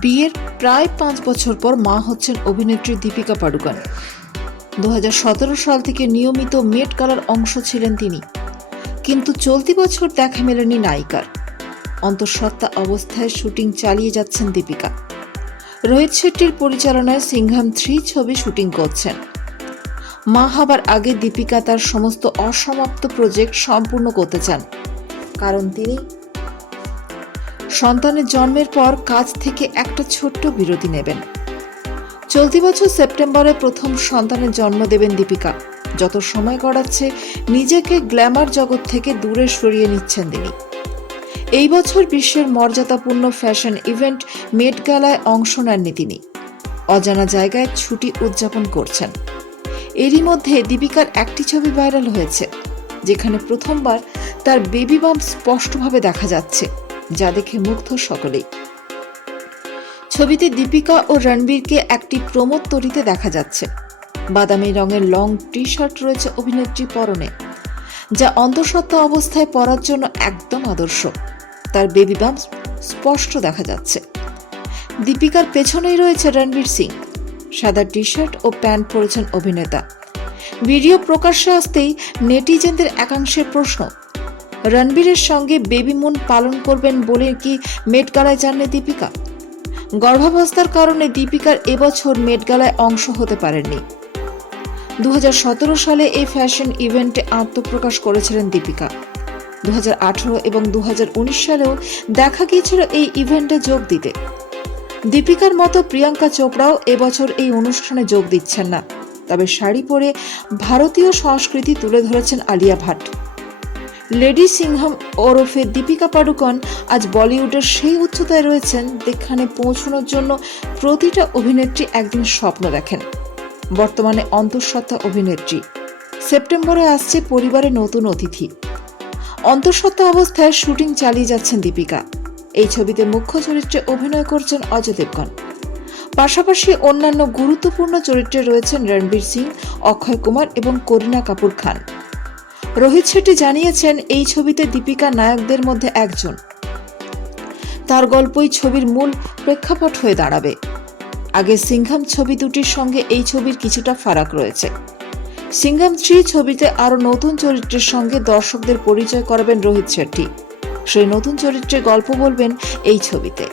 বিয়ের প্রায় পাঁচ বছর পর মা হচ্ছেন অভিনেত্রী দীপিকা পাডুকোন। দু সাল থেকে নিয়মিত মেট কালার অংশ ছিলেন তিনি। কিন্তু চলতি বছর দেখা মেলেনি নায়িকার। অন্তঃসত্ত্বা অবস্থায় শুটিং চালিয়ে যাচ্ছেন দীপিকা। রোহিত শেট্টির পরিচালনায় সিংহাম থ্রি ছবি শুটিং করছেন। মা হবার আগে দীপিকা তার সমস্ত অসমাপ্ত প্রজেক্ট সম্পূর্ণ করতে চান। কারণ তিনি সন্তানের জন্মের পর কাজ থেকে একটা ছোট্ট বিরতি নেবেন। চলতি বছর সেপ্টেম্বরে প্রথম সন্তানের জন্ম দেবেন দীপিকা। যত সময় গড়াচ্ছে, নিজেকে গ্ল্যামার জগৎ থেকে দূরে সরিয়ে নিচ্ছেন তিনি। এই বছর বিশ্বের মর্যাদাপূর্ণ ফ্যাশন ইভেন্ট মেট গালায় অংশ নেননি তিনি। অজানা জায়গায় ছুটি উদযাপন করছেন। এরই মধ্যে দীপিকার একটি ছবি ভাইরাল হয়েছে, যেখানে প্রথমবার তার বেবি বাম স্পষ্টভাবে দেখা যাচ্ছে। যা দেখে মুগ্ধ সকলেই। ছবিতে দীপিকা ও রণবীরকে একটি প্রমোদ তরিতে দেখা যাচ্ছে। বাদামি রঙের লং টি শার্ট রয়েছে অভিনেত্রী পরনে, যা অন্তঃসত্ত্বা অবস্থায় পরার জন্য একদম আদর্শ। তার বেবি বাম্প স্পষ্ট দেখা যাচ্ছে। দীপিকার পেছনেই রয়েছে রণবীর সিং। সাদা টি শার্ট ও প্যান্ট পরেছেন অভিনেতা। ভিডিও প্রকাশ্যে আসতেই নেটিজেনদের একাংশের প্রশ্ন রণবীরের সঙ্গে বেবি মুন পালন করবেন বলে কি মেটগালায় জানলে দীপিকা? গর্ভাবস্থার কারণে দীপিকার এবছর মেটগালায় অংশ হতে পারেননি। দু হাজার সতেরো সালে এই ফ্যাশন ইভেন্টে আত্মপ্রকাশ করেছিলেন দীপিকা। দু হাজার আঠারো এবং দু হাজার উনিশ সালেও দেখা গিয়েছিল এই ইভেন্টে যোগ দিতে। দীপিকার মতো প্রিয়াঙ্কা চোপড়াও এবছর এই অনুষ্ঠানে যোগ দিচ্ছেন না। তবে শাড়ি পরে ভারতীয় সংস্কৃতি তুলে ধরেছেন আলিয়া ভাট। লেডি সিংহাম ওরফে দীপিকা পাডুকন আজ বলিউডের সেই উচ্চতায় রয়েছেন, যেখানে পৌঁছানোর জন্য প্রতিটা অভিনেত্রী একদিন স্বপ্ন দেখেন। বর্তমানে অন্তঃসত্ত্বা অভিনেত্রী। সেপ্টেম্বরে আসছে পরিবারে নতুন অতিথি। অন্তঃসত্ত্বা অবস্থায় শুটিং চালিয়ে যাচ্ছেন দীপিকা। এই ছবিতে মুখ্য চরিত্রে অভিনয় করছেন অজয় দেবগন। পাশাপাশি অন্যান্য গুরুত্বপূর্ণ চরিত্রে রয়েছেন রণবীর সিং, অক্ষয় কুমার এবং করিনা কাপুর খান। রোহিত শেট্টি জানিয়েছেন, এই ছবিতে দীপিকা নায়কদের মধ্যে একজন। তার গল্পই ছবির মূল প্রেক্ষাপট হয়ে দাঁড়াবে। আগে সিংহাম ছবি দুটির সঙ্গে এই ছবির কিছুটা ফারাক রয়েছে। সিংহাম থ্রি ছবিতে আরও নতুন চরিত্রের সঙ্গে দর্শকদের পরিচয় করাবেন রোহিত শেট্টি। সেই নতুন চরিত্রের গল্প বলবেন এই ছবিতে।